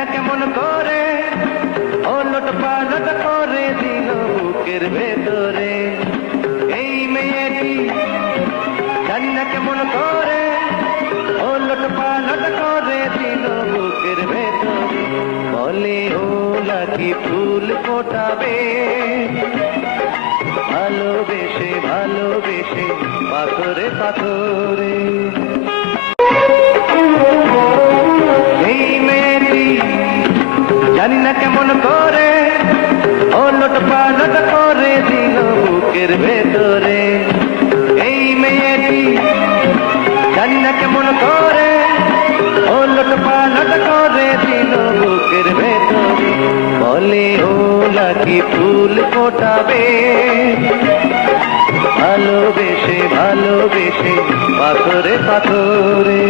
জান্না কেমন করে ওলট পালট করে দিল বুকের ভেতরে। এই মেয়েটি জান্না কেমন করে ওলট পালট করে দিল বুকের ভেতরে। বলে ও নাকি ফুল ফোটাবে, ভালোবেসে ভালোবেসে পাথরে পাথরে। এই মেয়েটি জান্না কেমন করে ওলট পালট করে দিল বুকের ভেতরে। এই মেয়েটি জান্না কেমন করে ওলট পালট করে দিল বুকের ভেতরে। বলে ও নাকি ফুল ফোটাবে, ভালোবেসে ভালোবেসে পাথরে পাথরে।